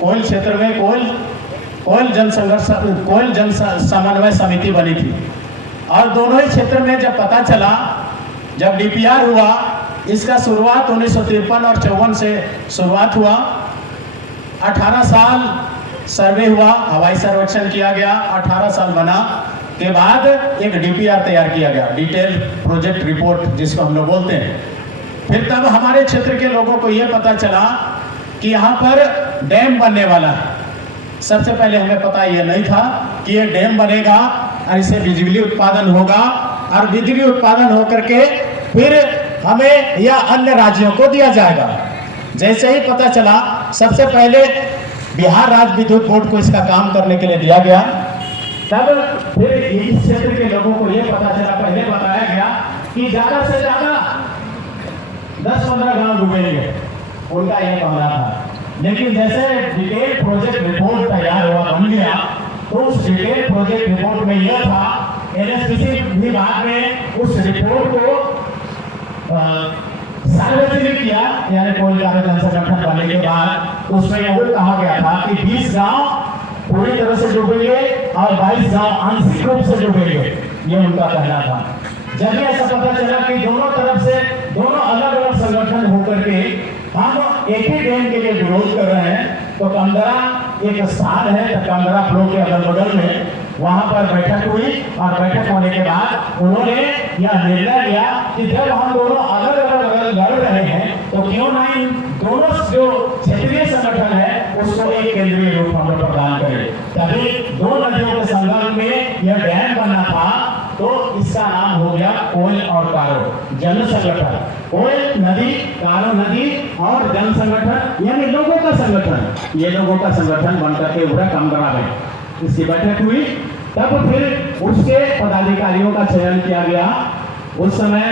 कोयल क्षेत्र में कोयल जन समन्वय समिति बनी थी। और दोनों ही क्षेत्र में जब पता चला, जब डीपीआर हुआ, इसका शुरुआत 1953 और 54 से शुरुआत हुआ। 18 साल सर्वे हुआ, हवाई सर्वेक्षण किया गया, 18 साल बना के बाद एक डीपीआर तैयार किया गया, डिटेल प्रोजेक्ट रिपोर्ट जिसको हम लोग बोलते हैं। फिर तब हमारे क्षेत्र के लोगों को यह पता चला कि यहाँ पर डैम बनने वाला है। सबसे पहले हमें पता यह नहीं था कि ये डैम बनेगा और इससे बिजली उत्पादन होगा, और बिजली उत्पादन होकर के फिर हमें या अन्य राज्यों को दिया जाएगा। जैसे ही पता चला, सबसे पहले बिहार राज्य विद्युत बोर्ड को इसका काम करने के लिए दिया गया। तब फिर इस क्षेत्र के लोगों को यह पता चला, पहले बताया गया कि ज्यादा से ज्यादा 10-15 गांव डूबेंगे, उनका यह कहना था। लेकिन जैसे डिटेल प्रोजेक्ट रिपोर्ट तैयार हुआ, बन गया, तो उस डिटेल प्रोजेक्ट रिपोर्ट में यह था, एनएचपीसी विभाग में उस रिपोर्ट को सार्वजनिक किया, यानी कोई कार्य जन संगठन बनने के बाद उसमें यह कहा गया था कि 20 गांव पूरी तरह से डूबेंगे और 22 गांव आंशिक रूप से डूबेंगे, ये उनका कहना था। जब ऐसा पता चला कि दोनों तरफ से दोनों अलग अलग संगठन होकर के हम एक ही डैम के लिए विरोध कर रहे हैं, तो कंदरा एक स्थान है, तो कंदरा फ्लो के अगल बगल में वहां पर बैठक हुई, और बैठक होने के बाद उन्होंने यह निर्णय लिया कि जब हम दोनों अलग अलग लड़ रहे हैं, तो क्यों नहीं दोनों जो क्षेत्रीय संगठन है उसको एक केंद्रीय रूप हम लोग प्रदान करें। तभी दो नदियों के संगम में यह डैम बना था, तो इसका नाम हो गया कोयल और कारो जन संगठन। कोयल नदी, कारो नदी और जन संगठन यानी लोगों का संगठन, ये लोगों का संगठन बनकर के उभरा कंदरा में इसकी बैठक हुई। तब फिर उसके पदाधिकारियों का चयन किया गया। उस समय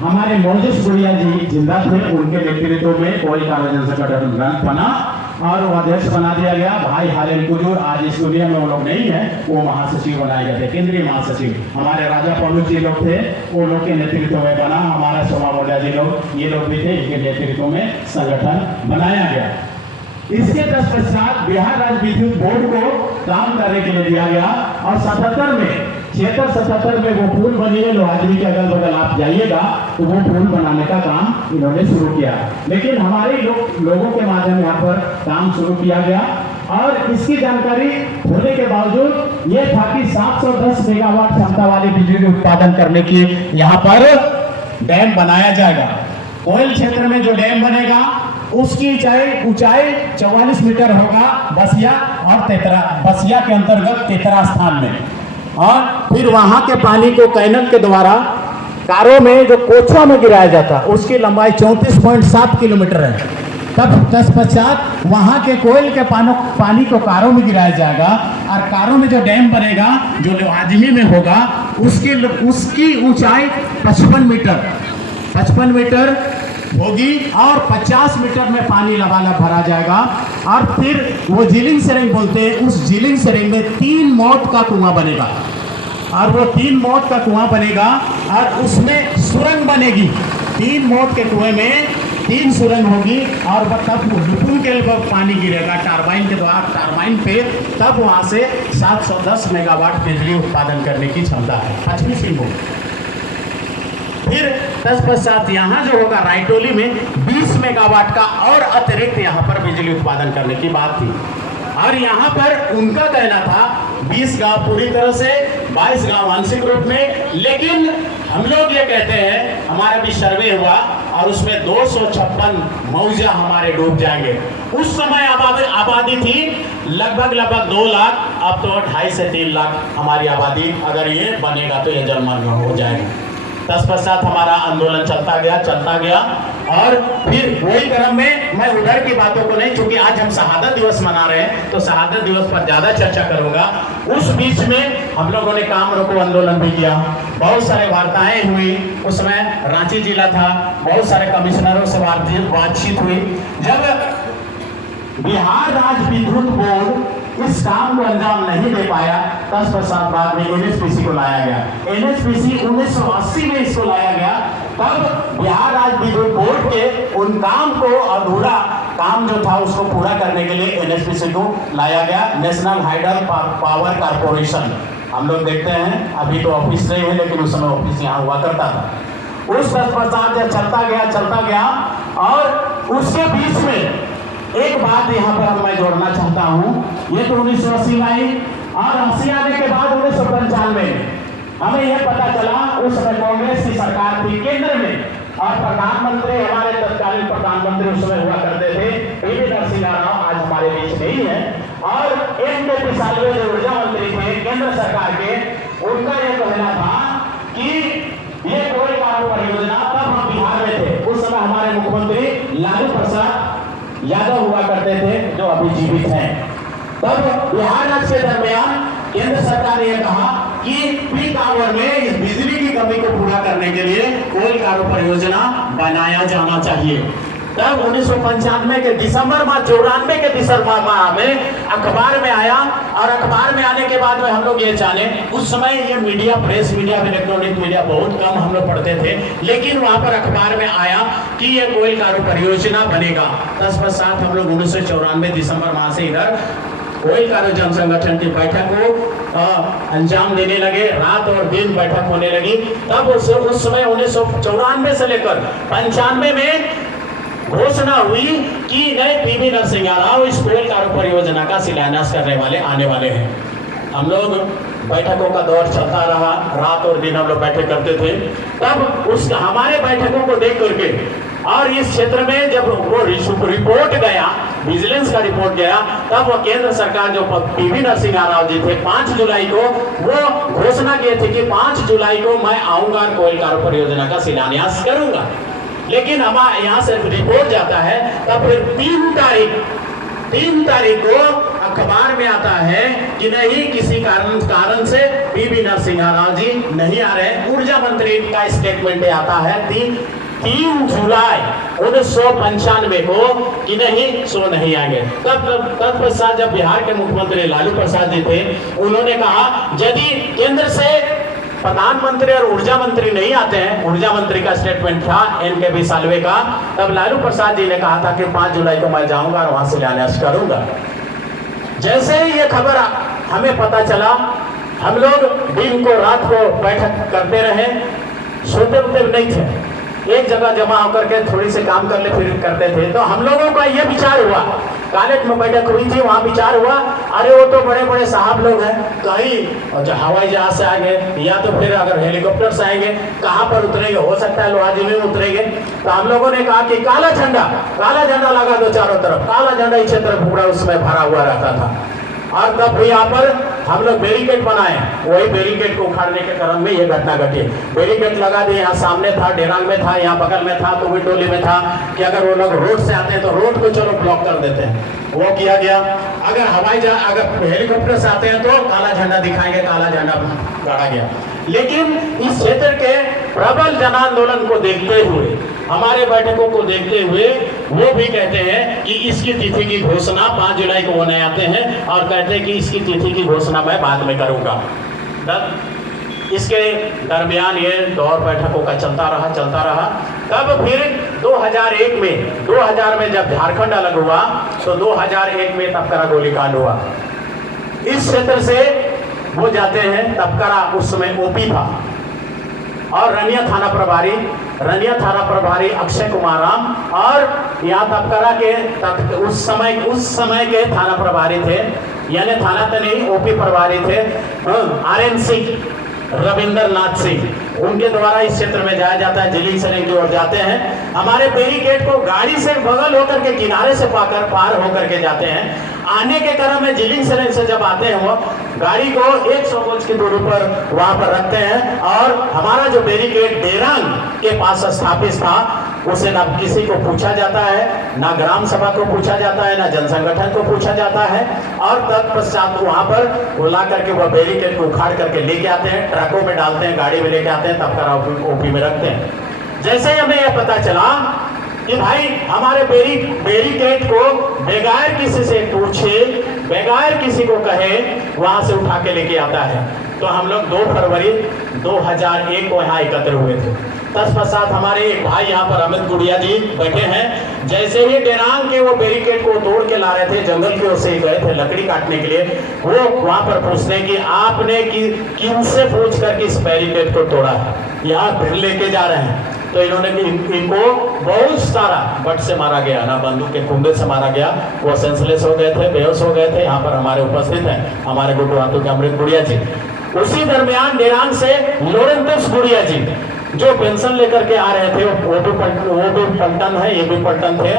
हमारे मोजेस गुड़िया जी जिंदा थे, उनके नेतृत्व में कोयल कारो जन संगठन बना और वो अध्यक्ष बना दिया गया। भाई हालेम कुजूर आज इस दुनिया में वो लोग नहीं है, वो महासचिव बनाए गए थे, केंद्रीय महासचिव। हमारे राजा पल्लू जी लोग थे, वो लोग के नेतृत्व में बना। हमारा सोमा मोडिया जी लोग, ये लोग भी थे, इनके नेतृत्व में संगठन बनाया गया। इसके तत्पश्चात बिहार राज्य विद्युत बोर्ड को काम करने के लिए दिया गया, और 76 में वो पुल बनी है, लोहाजरी के अगल बगल आप जाइएगा तो वो पुल बनाने का काम इन्होंने शुरू किया। लेकिन हमारे लोगों के माध्यम यहाँ पर काम शुरू किया गया, और इसकी जानकारी होने के बावजूद ये था कि 710 मेगावाट क्षमता वाली बिजली उत्पादन करने की यहाँ पर डैम बनाया जाएगा। कोयल क्षेत्र में जो डैम बनेगा उसकी ऊंचाई 44 मीटर होगा, बसिया और तेतरा, बसिया के अंतर्गत तेतरा स्थान में। और फिर वहां के पानी को कैनल के द्वारा कारो में जो कोछा में गिराया जाता, उसकी लंबाई 34.7 किलोमीटर है। तब तत्पश्चात वहां के कोयल के पानी को कारो में गिराया जाएगा, और कारो में जो डैम बनेगा जो लोहाजमी में होगा उसकी ऊंचाई 55 मीटर होगी, और 50 मीटर में पानी लबालब भरा जाएगा। और फिर वो जिलिंग सेरेंग बोलते हैं, उस जिलिंग सेरेंग में 3 मौत का कुआं बनेगा, और वो 3 मौत का कुआं बनेगा, और उसमें सुरंग बनेगी। 3 मौत के कुएं में 3 सुरंग होगी, और तब हुकुम के पानी गिरेगा टरबाइन के द्वारा, टरबाइन पे, तब वहां से 710 मेगावाट बिजली उत्पादन करने की क्षमता है पश्चिमी सिंहभूम। फिर तत्पश्चात यहाँ जो होगा रायटोली में 20 मेगावाट का और अतिरिक्त यहाँ पर बिजली उत्पादन करने की बात थी। और यहाँ पर उनका कहना था 20 गांव पूरी तरह से, 22 गांव आंशिक रूप में। लेकिन हम लोग ये कहते हैं, हमारा भी सर्वे हुआ और उसमें 256 मौजा हमारे डूब जाएंगे। उस समय आबादी थी लगभग 2 लाख, अब तो 2.5 से 3 लाख हमारी आबादी, अगर ये बनेगा तो ये जलमग्न हो जाएगा। तत्पश्चात हमारा आंदोलन चलता गया, और फिर वही क्रम में मैं उधर की बातों को नहीं, क्योंकि आज हम शहादत दिवस मना रहे हैं, तो शहादत दिवस पर ज्यादा चर्चा करूंगा। उस बीच में हम लोगों ने काम रोको आंदोलन भी किया, बहुत सारे वार्ताएं हुई। उस समय रांची जिला था, बहुत सारे कमिश्नरों से बातचीत हुई। जब बिहार राज्य विद्युत बोर्ड इस काम को अंजाम नहीं दे पाया, तत्पश्चात बाद में एनएचपीसी को लाया गया। एनएचपीसी 1980 में इसको लाया गया। तब बिहार राज्य विद्युत बोर्ड के उन काम को अधूरा काम जो था उसको पूरा करने के लिए एनएचपीसी को लाया गया, नेशनल हाइडल पावर कारपोरेशन। हम लोग देखते हैं अभी तो ऑफिस नहीं है, लेकिन उस समय ऑफिस यहाँ हुआ करता था। उस पश्चात चलता गया और उसके बीच में एक बात यहाँ पर मैं जोड़ना चाहता हूँ। ये तो 1980 में आई और 80 आने के बाद 1995 में हमें यह पता चला, उस समय कांग्रेस की सरकार थी केंद्र में और प्रधानमंत्री हमारे तत्कालीन प्रधानमंत्री उस समय हुआ करते थे पीवी नरसिम्हा राव, आज हमारे बीच नहीं है। और एन.के. साल्वे जो ऊर्जा मंत्री थे केंद्र सरकार के, उनका यह कहना था कि ये कोई कार्य परियोजना, तब हम बिहार में थे, उस समय हमारे मुख्यमंत्री लालू प्रसाद यादव हुआ करते थे जो अभी जीवित हैं। तब बिहार राज्य के दरमियान केंद्र सरकार ने यह कहा कि पीक आवर में इस बिजली की कमी को पूरा करने के लिए कोल कार्य परियोजना बनाया जाना चाहिए। तब 1995 के दिसंबर माह 94 के दिसंबर माह में अखबार में आया और अखबार में आने के बाद में हम लोग ये जाने, उस समय ये media, press media, electronic media बहुत कम हम लोग पढ़ते थे, लेकिन वहां पर अखबार में आया कि ये कोयल कार्य परियोजना बनेगा। तत्पश्चात हम लोग 1994 दिसंबर माह से इधर कोयल कार्य जन संगठन की बैठक को अंजाम देने लगे, रात और दिन बैठक होने लगी। तब उस समय 1994 से लेकर 95 में घोषणा हुई कि नए पीवी नरसिम्हा राव इस कोयल कार्य परियोजना का शिलान्यास करने वाले आने वाले हैं। हम लोग बैठकों का दौर चलता रहा, रात और दिन हम लोग बैठक करते थे। तब उस हमारे बैठकों को देख करके और इस क्षेत्र में जब वो रिपोर्ट गया, विजिलेंस का रिपोर्ट गया, तब वो केंद्र सरकार जो पीवी नरसिम्हा राव जी थे 5 जुलाई को वो घोषणा किए थे कि 5 जुलाई को मैं आऊंगा और कोयल कार्य परियोजना का शिलान्यास करूंगा। लेकिन हमारे यहाँ से रिपोर्ट जाता है, तब फिर 3 तारीख को अखबार में आता है कि नहीं, किसी कारण से पीवी नरसिम्हा राव जी नहीं आ रहे। ऊर्जा मंत्री का स्टेटमेंट आता है 3 जुलाई 1995 को कि नहीं, सो नहीं आएंगे। तत्पश्चात जब बिहार के मुख्यमंत्री लालू प्रसाद जी थे, उन्होंने कहा यदि केंद्र से प्रधानमंत्री और ऊर्जा मंत्री नहीं आते हैं, ऊर्जा मंत्री का स्टेटमेंट था एन.के. साल्वे का, तब लालू प्रसाद जी ने कहा था कि 5 जुलाई को मैं जाऊंगा और वहां शिलान्यास करूंगा। जैसे ही ये खबर हमें पता चला, हम लोग दिन को रात को बैठक करते रहे, सोते उते नहीं थे, एक जगह जमा होकर के थोड़ी से काम कर ले फिर करते थे। तो हम लोगों का ये विचार हुआ, कालेट में बैठक हुई थी, वहां विचार हुआ, अरे वो तो बड़े बड़े साहब लोग हैं, कहीं हवाई जहाज से आएंगे या तो फिर अगर हेलीकॉप्टर से आएंगे, कहां पर उतरेंगे, हो सकता है लोहाजी में उतरेंगे। तो हम लोगों ने कहा कि काला झंडा लगा दो चारों तरफ। काला झंडा इस क्षेत्र पूरा उसमें भरा हुआ रहता था। और तब भी यहाँ पर हम लोग बैरिकेड बनाए, वही बैरिकेड को उखाड़ने के क्रम में ये घटना घटी। बैरिकेड लगा दिए, यहाँ सामने था, डेरांग में था, यहाँ बगल में था, तो विंडोली में था कि अगर वो लोग रोड से आते हैं तो रोड को चलो ब्लॉक कर देते हैं, वो किया गया। अगर हेलीकॉप्टर से आते हैं तो काला झंडा दिखाएंगे, काला झंडा गाड़ा गया। लेकिन इस क्षेत्र के प्रबल जन आंदोलन को देखते हुए, हमारे बैठकों को देखते हुए, वो भी कहते हैं कि इसकी तिथि की घोषणा 5 जुलाई को होने आते हैं और कहते हैं कि इसकी तिथि की घोषणा मैं बाद में करूंगा। इसके दरमियान ये दौर बैठकों का चलता रहा। तब फिर 2000 में जब झारखंड अलग हुआ तो 2001 में तपकरा गोलीकांड हुआ। इस क्षेत्र से वो जाते हैं, तपकरा उस समय ओपी था और रनिया थाना प्रभारी अक्षय कुमार राम और यहाँ तपकरा के उस समय के थाना प्रभारी थे, यानी थाना तो नहीं, ओपी प्रभारी थे RN सिंह, रविंद्र नाथ सिंह। उनके द्वारा इस क्षेत्र में जाया जाता है, जिलिंग सरेंग की ओर जाते हैं। हमारे बैरिकेड को गाड़ी से बगल होकर के किनारे से पार होकर के जाते हैं। आने के क्रम में जिलिंग सरेंग से जब आते हैं, वो गाड़ी को 100 गज की दूरी पर वहां पर रखते हैं और हमारा जो बैरिकेड डेरांग के पास स्थापित था, उसे ना किसी को पूछा जाता है, ना ग्राम सभा को पूछा जाता है, ना जन संगठन को पूछा जाता है। और तत्पश्चात वहां पर बुला करके वह बैरिकेड को उखाड़ करके लेके आते हैं, ट्रकों में डालते हैं, गाड़ी में लेके आते हैं, तब ओपी में रखते हैं। जैसे ही हमें यह पता चला कि भाई हमारे बैरिकेड को बगैर किसी से पूछे, बगैर किसी को कहे वहां से उठा के लेके आता है, तो हम लोग 2 फरवरी 2001 को यहाँ एकत्र हुए थे। तत्पश्चात हमारे एक भाई यहाँ पर अमित गुड़िया जी बैठे हैं। जैसे ही डेरांग के वो बैरिकेड को तोड़ के ला रहे थे, जंगल की ओर से गए थे लकड़ी काटने के लिए, वो वहां पर पूछने कि आपने किनसे पूछ कर इस बैरिकेड को तोड़ा है, यहाँ फिर लेके जा रहे हैं। तो इन्होंने इनको बहुत सारा बट से मारा गया ना, बंदूक के कुंबे से मारा गया। वो सेंसलेस हो गए थे, बेहोश हो गए थे। यहाँ पर हमारे उपस्थित हैं हमारे गुटवातु के अमृत गुड़िया जी। उसी दरमियान डेरांग से लोरेंटस गुड़िया जी जो पेंशन लेकर के आ रहे थे, वो भी पलटन है, ये भी पलटन थे,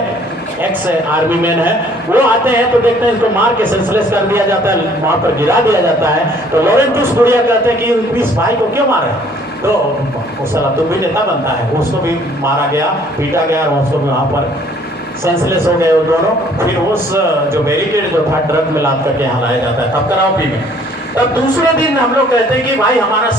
एक्स आर्मी मैन है। वो आते हैं तो देखते हैं इसको मार के सेंसलेस कर दिया जाता है, वहां पर गिरा दिया जाता है। तो लोरेंटस गुड़िया कहते हैं कि इस भाई को क्यों मारे, तो वो साला तो भी नेता बनता है, उसको भी मारा गया, पीटा गया और उसको भी वहां पर सेंसलेस हो गए वो दोनों। फिर उस जो बैरिकेड जो था ट्रक में लाद करके यहाँ लाया जाता है, तब कराओ पी में। तब दूसरे दिन हम लोग कहते हैं कि भाई हमारा